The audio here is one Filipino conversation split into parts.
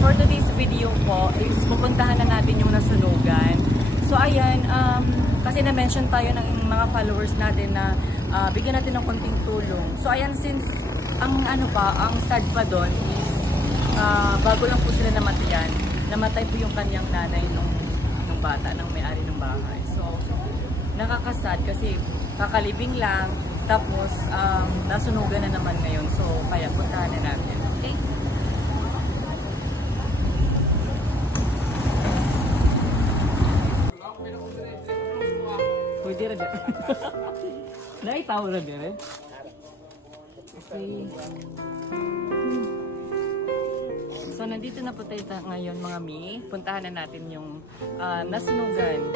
for today's video po is pupuntahan na natin yung nasunugan. So ayan, kasi na-mention tayo ng mga followers natin na bigyan natin ng konting tulong. So ayan, since ang sad pa doon is bago lang po sila namatayan, namatay po yung kanyang nanay nung bata, ng may-ari ng bahay. So nakakasad kasi kakalibing lang, tapos nasunugan na naman ngayon. So kaya puntahan na natin. Okay? Pwede rin. Naitaw na din. Okay. So nandito na po tayo ngayon mga mi. Puntahan na natin yung nasunugan.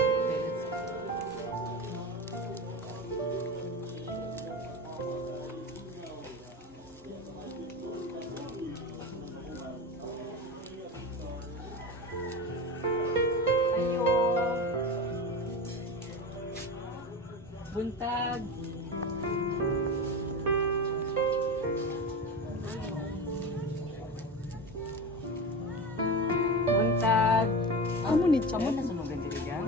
Buntag. Buntag. Amo ni siya Amo na sunugan diri ga.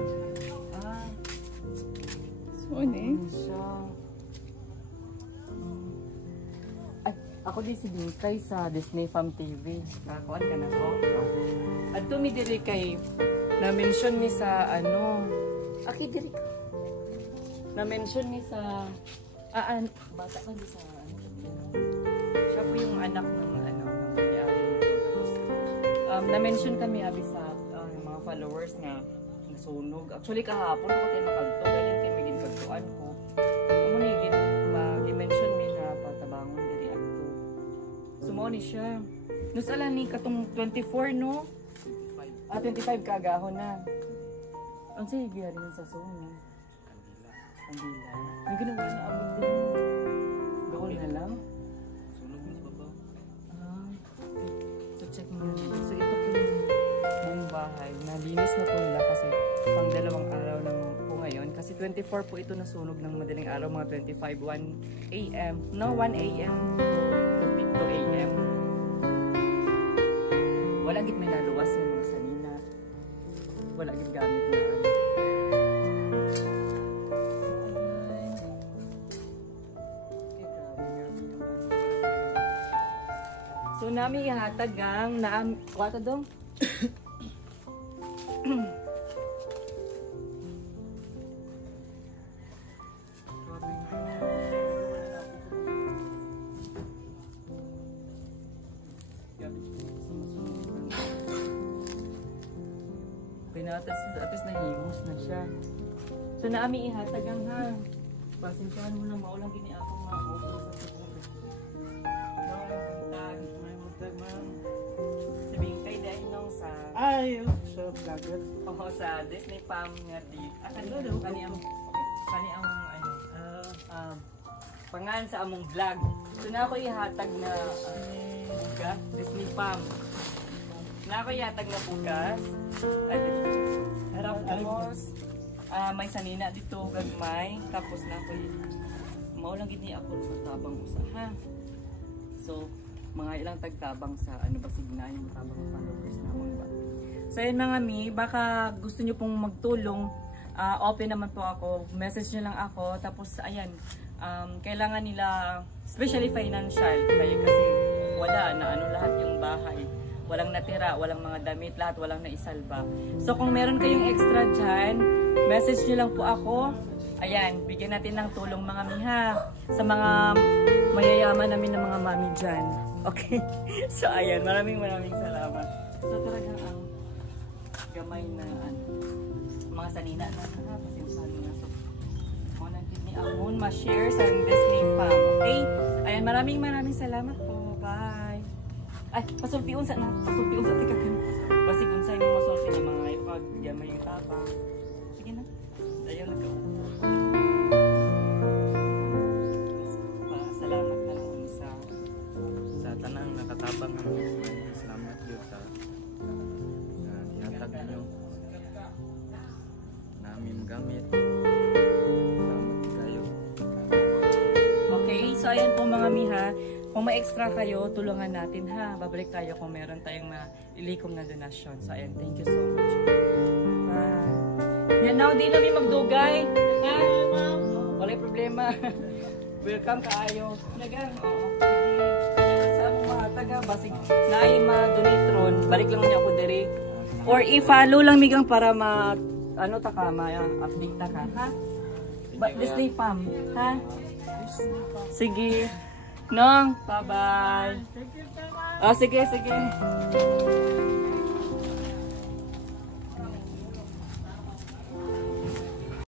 So ni. Ay, ako di si Bingkay sa Disney Farm TV. Nakakuan ka na ko. At tumi diri kay na-mention ni sa Aki diri ka. Na-mention ni sa bata pa di sa siya po yung anak ng ng may-ari nito. Tapos na-mention kami abi sa mga followers nga nasunog. Actually kahapon ako tayo makagto galing kay maging kagtuan ko. Amo ni gi-mention mi nga patabangon diri adto. Sumo ni siya. Nusala ni katong 24 no? 25 kaagahon na. Unsay giyari sa sunog? Andila. May ginawa na abot din. Doon na lang. Sunog na sa baba. So check mo yun. So ito po yung buong bahay. Nalinis na po nila kasi pang 2 araw lang po ngayon. Kasi 24 po ito nasunog ng madaling araw. Mga 25, 1 AM. No, 1 AM to 2 AM. Wala git may naluwas ng mga sanina. Wala git gamit na So nami ihatag ang wata dong. Pinatas nahimos na siya. So nami ihatag ang pasensyahan mo na maulang gini akong maupo sa segundo. Si Bingkay dahil nung sa Vlogger. sa Disney Farm nga di kani ang pangan sa among vlog. So na ako ihatag na bugas, Disney Farm. Na ako ihatag na bugas. Tapos may sanina dito gagmay. Tapos na ako maulang gid ni ako sa tabang usaha. So mga ilang tagtabang sa ba signa yung tabang followers namon ba. So yun mga mi, baka gusto nyo pong magtulong, open naman po ako, message nyo lang ako, tapos ayan, kailangan nila, especially financial, kaya kasi wala na lahat yung bahay, walang natira, walang mga damit, lahat walang naisalba. So kung meron kayong extra dyan, message nyo lang po ako, ayan, bigyan natin ng tulong mga miha, sa mga mayayaman namin ng mga mami dyan. Okay? So ayan, maraming salamat. So talagang ang gamay na mga sanina na pasensyahan mo na. So muna ni amon ma-share sa Disney Farm. Okay? Ayan, maraming salamat po. Bye! Ay, pasultiun sa tika kan. Basig unsay mo masulti na mga ipag gamay yung tapang. Sige na. Ayaw na ka. Salamat na lang Sa tanang nakatabang salamat yun sa ihatag nyo namin gamit. Salamat kayo. Okay, so ayan po mga miha. Kung may extra kayo, tulungan natin ha. Babalik tayo kung meron tayong ilikom na donasyon. So ayun, thank you so much. Bye. Yan now, di na may magdugay. Ha? Walay problema. Welcome kaayo. Nagang, oo. Sa mga taga, basig na ay ma-donatron, balik lang niya ako diri. Or i-follow lang migang para ano ta ka, update ta ka, ha? Disney Farm, ha? Sige. Nong, bye-bye. Oh, sige.